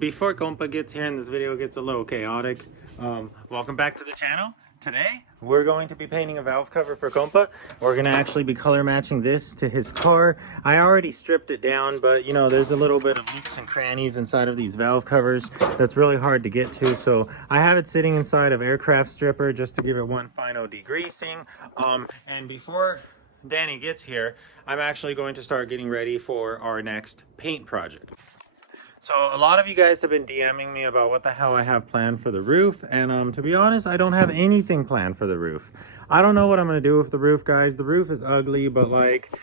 before Compa gets here and this video gets a little chaotic, welcome back to the channel. Today, we're going to be painting a valve cover for Compa. We're going to actually be color matching this to his car. I already stripped it down, but you know, there's a little bit of nooks and crannies inside of these valve covers that's really hard to get to. So I have it sitting inside of aircraft stripper just to give it one final degreasing. And before Danny gets here, I'm actually going to start getting ready for our next paint project. So a lot of you guys have been DMing me about what the hell I have planned for the roof, and to be honest, I don't have anything planned for the roof. I don't know what I'm going to do with the roof, guys. The roof is ugly, but like,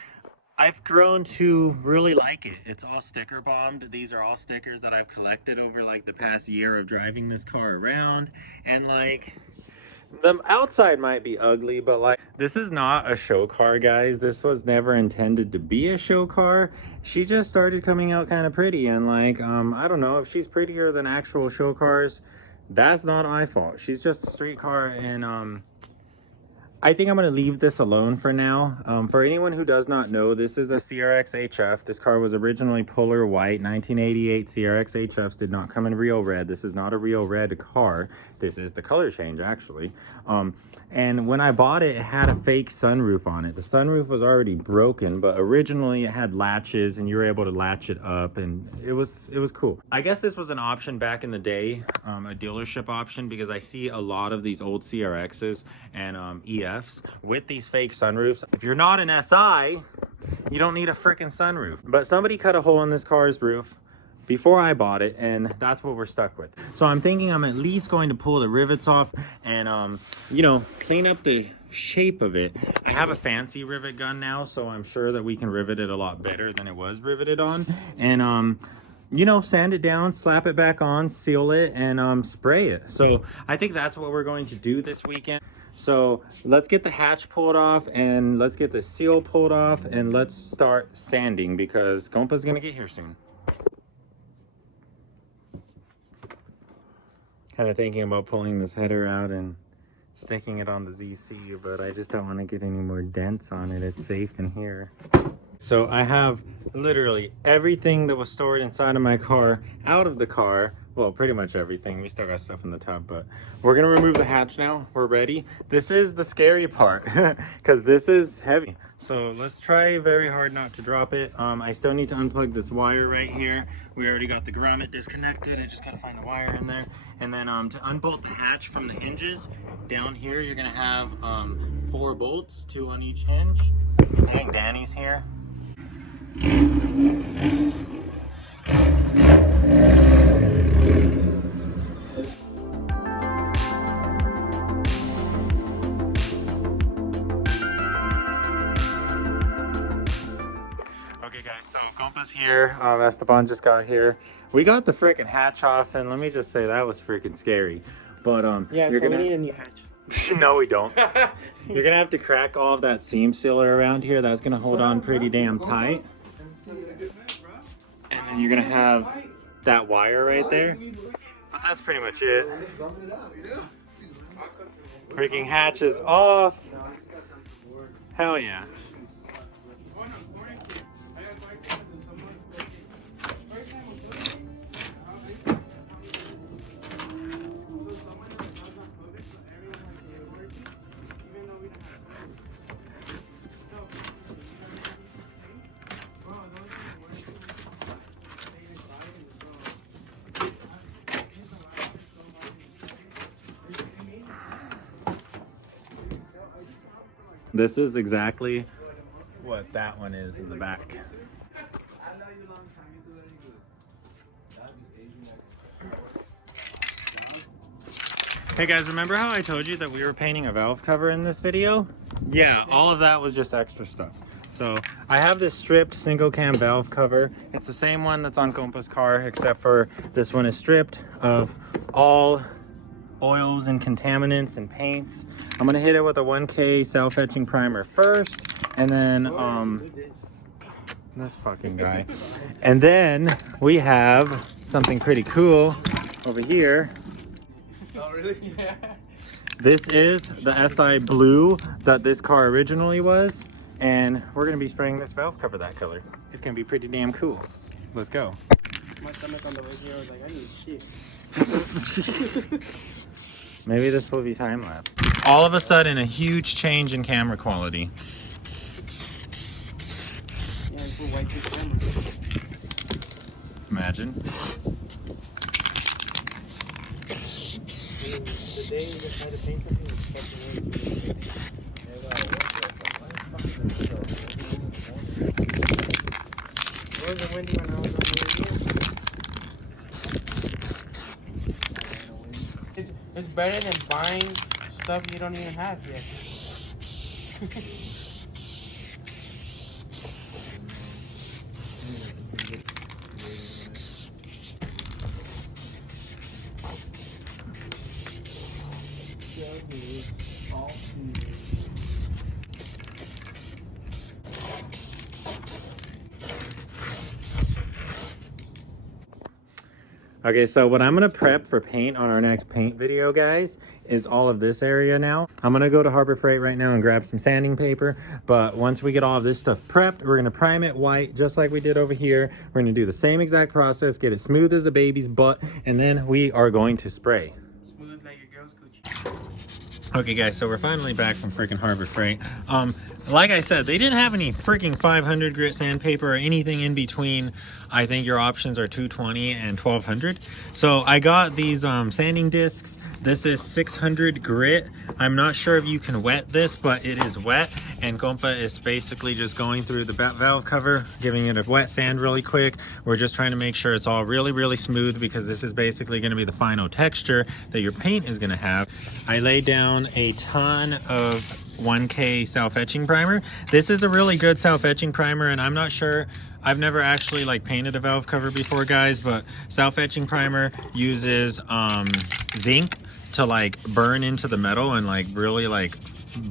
I've grown to really like it. It's all sticker bombed. These are all stickers that I've collected over like the past year of driving this car around, and like, the outside might be ugly, but like, this is not a show car, guys. This was never intended to be a show car. She just started coming out kind of pretty, and like, I don't know if she's prettier than actual show cars. That's not my fault. She's just a street car, and I think I'm going to leave this alone for now. For anyone who does not know, this is a CRX HF. This car was originally Polar White. 1988 CRX HFs did not come in real red. This is not a real red car. This is the color change, actually. And when I bought it, it had a fake sunroof on it. The sunroof was already broken, but originally it had latches and you were able to latch it up, and it was cool. I guess this was an option back in the day, a dealership option, because I see a lot of these old CRXs and EFs with these fake sunroofs. If you're not an SI, you don't need a freaking sunroof. But somebody cut a hole in this car's roof before I bought it, and that's what we're stuck with. So I'm thinking I'm at least going to pull the rivets off and you know, clean up the shape of it. I have a fancy rivet gun now, so I'm sure that we can rivet it a lot better than it was riveted on, and you know, sand it down, slap it back on, seal it, and spray it. So I think that's what we're going to do this weekend. So let's get the hatch pulled off, and let's get the seal pulled off, and let's start sanding because Compa's gonna get here soon. Kind of thinking about pulling this header out and sticking it on the ZC, but I just don't want to get any more dents on it. It's safe in here. So I have literally everything that was stored inside of my car out of the car. Well, pretty much everything. We still got stuff in the tub, but we're gonna remove the hatch now. We're ready. This is the scary part because this is heavy. So let's try very hard not to drop it. I still need to unplug this wire right here. We already got the grommet disconnected. I just gotta find the wire in there. And then to unbolt the hatch from the hinges, down here you're gonna have 4 bolts, 2 on each hinge. I think Danny's here. Okay guys, so Compa's here. Esteban just got here. We got the freaking hatch off, and let me just say that was freaking scary. But yeah, you're we need a new hatch. No, we don't. You're gonna have to crack all of that seam sealer around here. That's gonna hold on pretty damn tight. And then you're gonna have that wire right there. But that's pretty much it. Freaking hatch is off. Hell yeah. This is exactly what that one is in the back. Hey guys, remember how I told you that we were painting a valve cover in this video? Yeah, all of that was just extra stuff. So I have this stripped single cam valve cover. It's the same one that's on Compa's car, except for this one is stripped of all oils and contaminants and paints. I'm gonna hit it with a 1K self-etching primer first, and then this fucking guy, and then we have something pretty cool over here. Oh really? Yeah. This is the SI blue that this car originally was, and we're gonna be spraying this valve cover that color. It's gonna be pretty damn cool. Let's go. my stomach on the way here. I was like, I need shit. Maybe this will be time lapse. All of a sudden, a huge change in camera quality. Yeah, it's a white camera. Imagine. The day you just had to paint something was fucking it wasn't windy when I was on the way. It's better than buying stuff you don't even have yet. Okay, so what I'm gonna prep for paint on our next paint video, guys, is all of this area now. I'm gonna go to Harbor Freight right now and grab some sanding paper, but once we get all of this stuff prepped, we're gonna prime it white just like we did over here. We're gonna do the same exact process, get it smooth as a baby's butt, and then we are going to spray. Smooth like your girl's coochie. Okay guys, so we're finally back from freaking Harbor Freight. Like I said, they didn't have any freaking 500 grit sandpaper or anything in between. I think your options are 220 and 1200. So I got these sanding discs. This is 600 grit. I'm not sure if you can wet this, but it is wet. And Compa is basically just going through the valve cover, giving it a wet sand really quick. We're just trying to make sure it's all really, really smooth because this is basically gonna be the final texture that your paint is gonna have. I laid down a ton of 1K self-etching primer. This is a really good self-etching primer, and I'm not sure, I've never actually like painted a valve cover before, guys, but self-etching primer uses zinc to like burn into the metal and like really like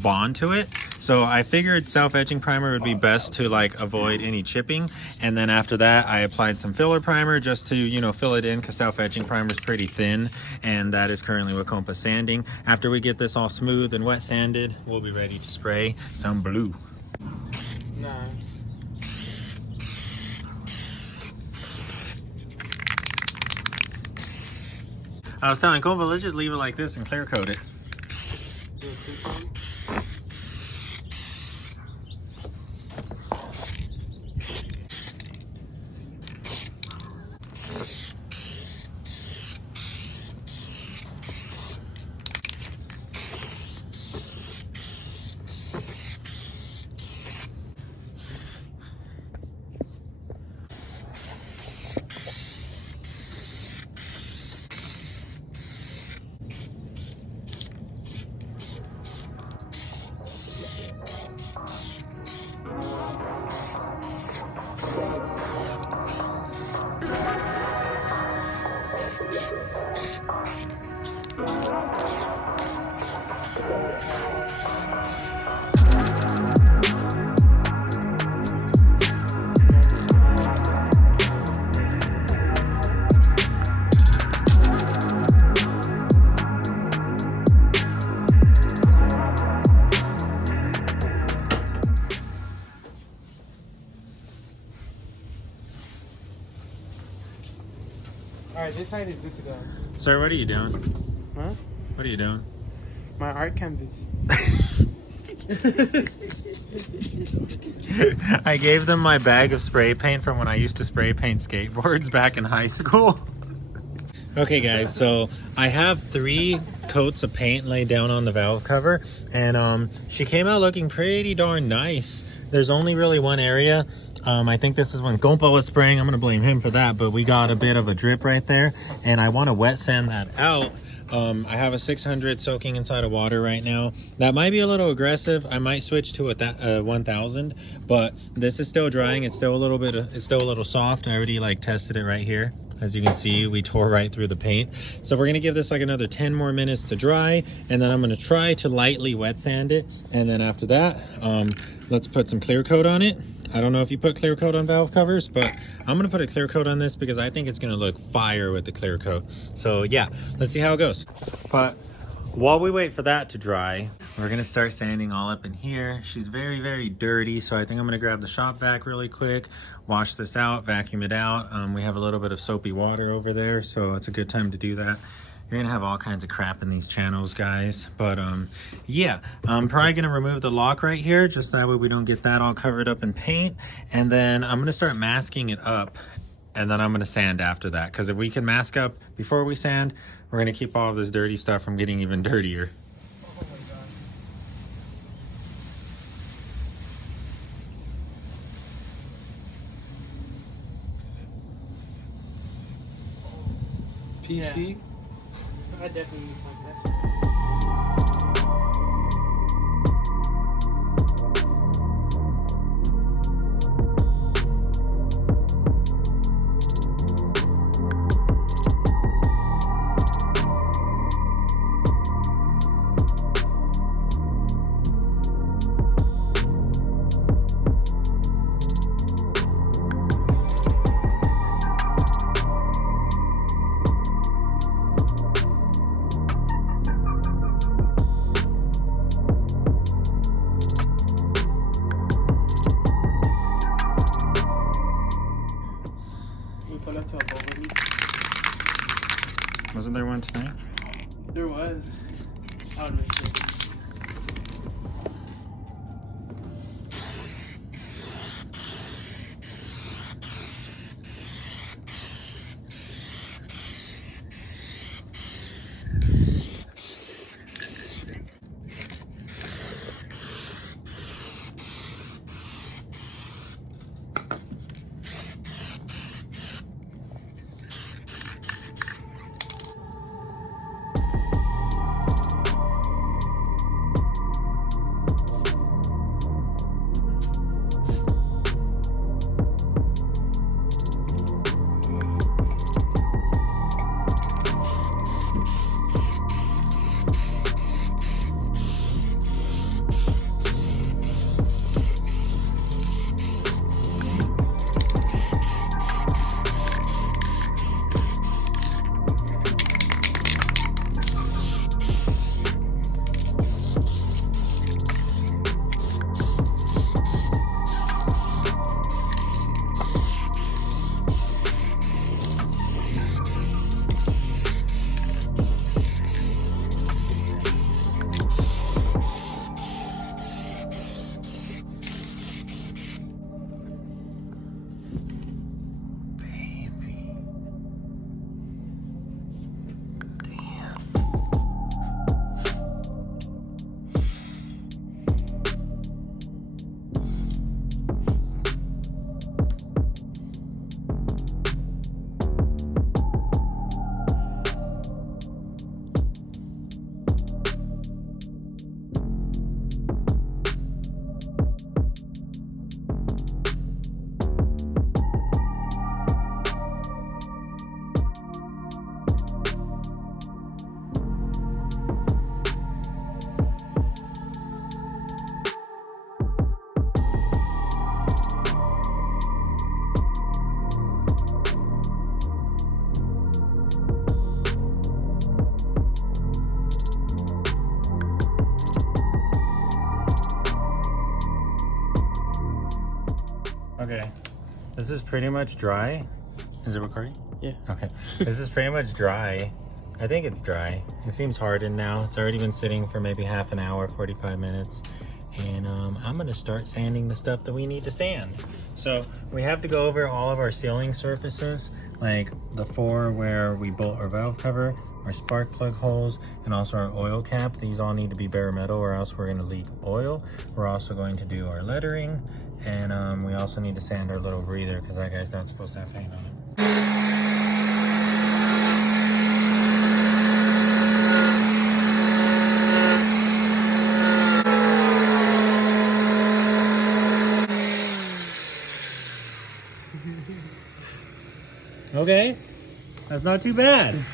bond to it. So I figured self-etching primer would be best to like avoid any chipping, and then after that I applied some filler primer just to, you know, fill it in because self-etching primer is pretty thin, and that is currently what Compa's sanding. After we get this all smooth and wet sanded, we'll be ready to spray some blue. Nah. I was telling Compa, let's just leave it like this and clear coat it. Alright, this side is good to go. Sir, what are you doing? Huh? What are you doing? My art canvas. I gave them my bag of spray paint from when I used to spray paint skateboards back in high school. Okay guys, so I have 3 coats of paint laid down on the valve cover, and she came out looking pretty darn nice. There's only really one area. I think this is when Compa was spraying. I'm gonna blame him for that, but we got a bit of a drip right there, and I want to wet sand that out. I have a 600 soaking inside of water right now. That might be a little aggressive. I might switch to a 1000, but this is still drying. It's still a little bit, it's still a little soft. I already like tested it right here. As you can see, we tore right through the paint. So we're gonna give this like another 10 more minutes to dry, and then I'm gonna try to lightly wet sand it. And then after that, let's put some clear coat on it. I don't know if you put clear coat on valve covers, but I'm gonna put a clear coat on this because I think it's gonna look fire with the clear coat. So yeah, let's see how it goes. But while we wait for that to dry, we're gonna start sanding all up in here. She's very, very dirty, so I think I'm gonna grab the shop vac really quick, wash this out, vacuum it out. We have a little bit of soapy water over there, so it's a good time to do that. You're gonna have all kinds of crap in these channels, guys. But yeah, I'm probably gonna remove the lock right here, just that way we don't get that all covered up in paint. And then I'm gonna start masking it up, and then I'm gonna sand after that. Because if we can mask up before we sand, we're gonna keep all of this dirty stuff from getting even dirtier. Oh my god. PC? Yeah. I definitely need like that. Pull up to a boat with me. Wasn't there one tonight? There was. I would miss it. Okay, this is pretty much dry. Is it recording? Yeah. Okay, this is pretty much dry. I think it's dry. It seems hardened now. It's already been sitting for maybe half an hour, 45 minutes. And I'm gonna start sanding the stuff that we need to sand. So we have to go over all of our sealing surfaces, like the 4 where we bolt our valve cover, our spark plug holes, and also our oil cap. These all need to be bare metal or else we're gonna leak oil. We're also going to do our lettering, and we also need to sand our little breather because that guy's not supposed to have paint on it. Okay, that's not too bad.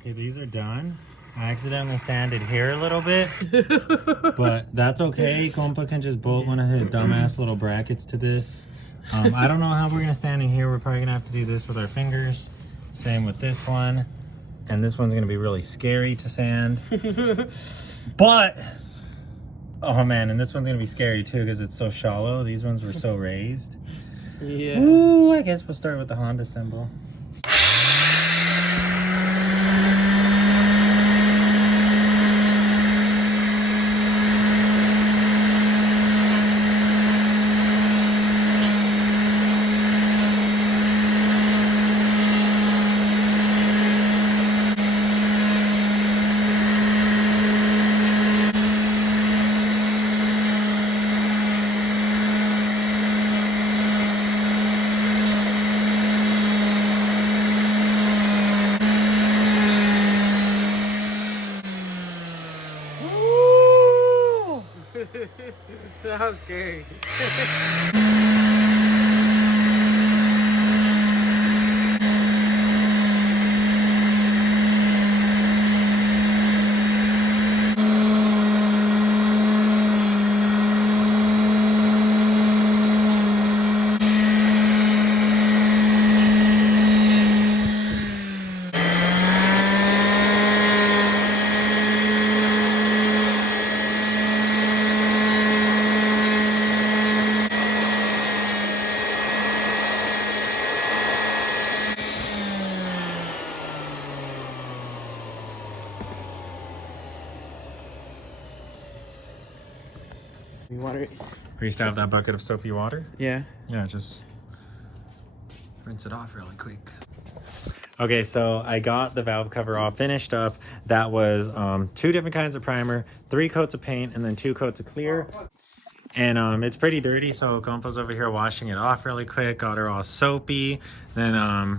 Okay, these are done. I accidentally sanded here a little bit, but that's okay. Compa can just bolt one of his dumbass little brackets to this. I don't know how we're gonna sand in here. We're probably gonna have to do this with our fingers. Same with this one. And this one's gonna be really scary to sand. But, oh man, and this one's gonna be scary too because it's so shallow. These ones were so raised. Yeah. Ooh, I guess we'll start with the Honda symbol. That was scary. You water it? We used to have that bucket of soapy water. Yeah. Yeah, just rinse it off really quick. Okay, so I got the valve cover all finished up. That was 2 different kinds of primer, 3 coats of paint, and then 2 coats of clear. And it's pretty dirty, so Compa's over here washing it off really quick. Got her all soapy. Then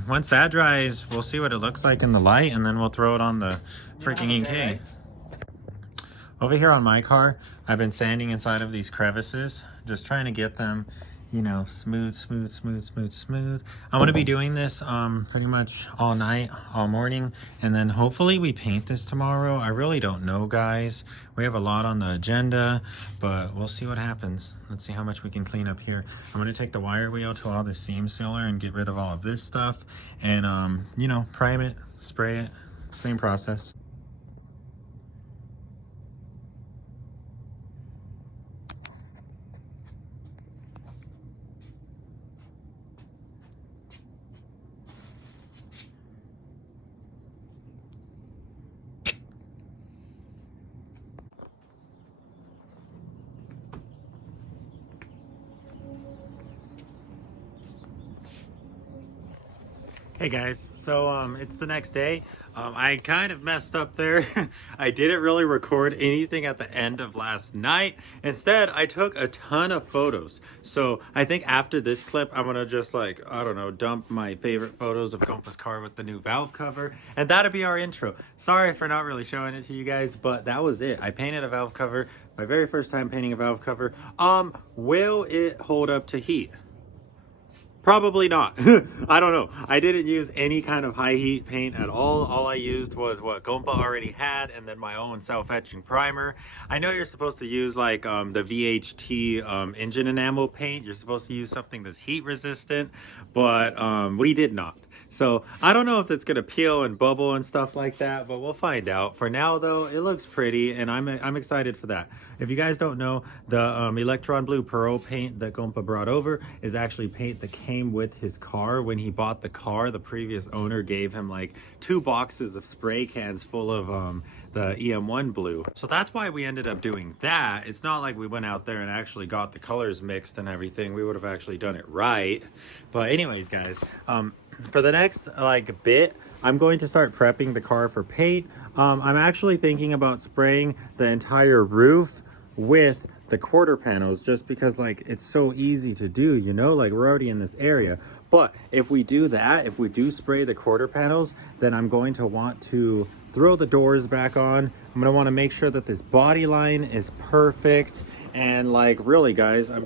once that dries, we'll see what it looks like in the light, and then we'll throw it on the freaking EK. Over here on my car, I've been sanding inside of these crevices, just trying to get them, you know, smooth. I'm going to be doing this pretty much all night, all morning, and then hopefully we paint this tomorrow. I really don't know, guys. We have a lot on the agenda, but we'll see what happens. Let's see how much we can clean up here. I'm going to take the wire wheel to all the seam sealer and get rid of all of this stuff, and you know, prime it, spray it, same process. Hey guys, so it's the next day. I kind of messed up there. I didn't really record anything at the end of last night. Instead, I took a ton of photos. So I think after this clip, I'm gonna just like, I don't know, dump my favorite photos of Compa's car with the new valve cover. And that'll be our intro. Sorry for not really showing it to you guys, but that was it. I painted a valve cover. My very first time painting a valve cover. Will it hold up to heat? Probably not. I don't know. I didn't use any kind of high heat paint at all. All I used was what Compa already had, and then my own self-etching primer. I know you're supposed to use like the VHT engine enamel paint. You're supposed to use something that's heat resistant, but we did not. So I don't know if it's gonna peel and bubble and stuff like that, but we'll find out. For now though, it looks pretty, and I'm excited for that. If you guys don't know, the Electron Blue Pearl paint that Compa brought over is actually paint that came with his car. When he bought the car, the previous owner gave him like 2 boxes of spray cans full of the EM1 blue. So that's why we ended up doing that. It's not like we went out there and actually got the colors mixed and everything. We would have actually done it right. But anyways, guys, for the next like bit, I'm going to start prepping the car for paint. I'm actually thinking about spraying the entire roof with the quarter panels, just because like it's so easy to do, you know, like we're already in this area. But if we do that, if we do spray the quarter panels, then I'm going to want to throw the doors back on. I'm going to want to make sure that this body line is perfect. And like really guys, I'm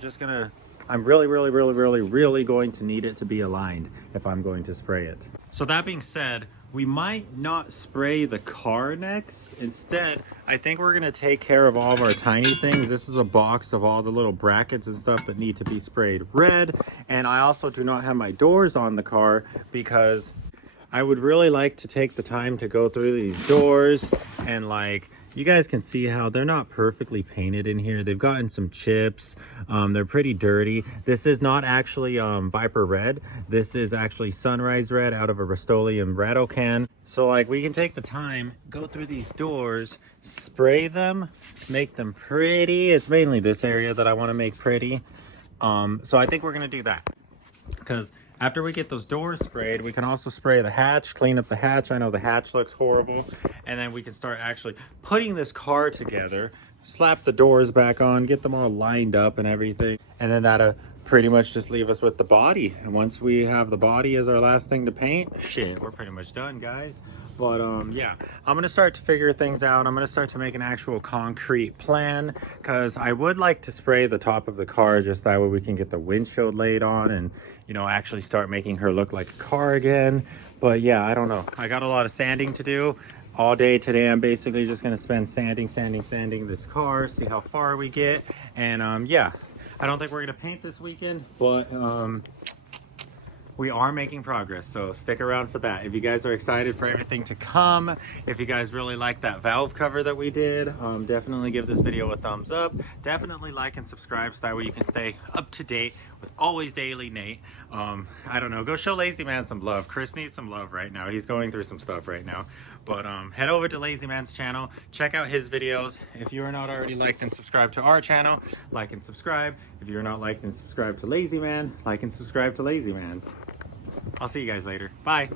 really going to need it to be aligned if I'm going to spray it. So that being said, we might not spray the car next. Instead, I think we're gonna take care of all of our tiny things. This is a box of all the little brackets and stuff that need to be sprayed red. And I also do not have my doors on the car because I would really like to take the time to go through these doors, and like, you guys can see how they're not perfectly painted in here. They've gotten some chips. They're pretty dirty. This is not actually Viper Red. This is actually Sunrise Red out of a Rust-Oleum rattle can. So like, we can take the time, go through these doors, spray them, make them pretty. It's mainly this area that I want to make pretty. So I think we're gonna do that, because after we get those doors sprayed, we can also spray the hatch, clean up the hatch. I know the hatch looks horrible. And then we can start actually putting this car together, slap the doors back on, get them all lined up and everything. And then that'll pretty much just leave us with the body. And once we have the body as our last thing to paint, shit, we're pretty much done, guys. But yeah, I'm gonna start to figure things out. I'm gonna start to make an actual concrete plan, because I would like to spray the top of the car, just that way we can get the windshield laid on and, you know, actually start making her look like a car again. But yeah, I don't know. I got a lot of sanding to do all day today. I'm basically just gonna spend sanding this car, see how far we get. And yeah, I don't think we're gonna paint this weekend, but we are making progress, so stick around for that. If you guys are excited for everything to come, if you guys really like that valve cover that we did, definitely give this video a thumbs up. Definitely like and subscribe, so that way you can stay up to date with Always Daily Nate. I don't know, go show Lazy Man some love. Chris needs some love right now. He's going through some stuff right now. But head over to Lazy Man's channel, check out his videos. If you are not already liked and subscribed to our channel, like and subscribe. If you're not liked and subscribed to Lazy Man, like and subscribe to Lazy Man's. I'll see you guys later. Bye.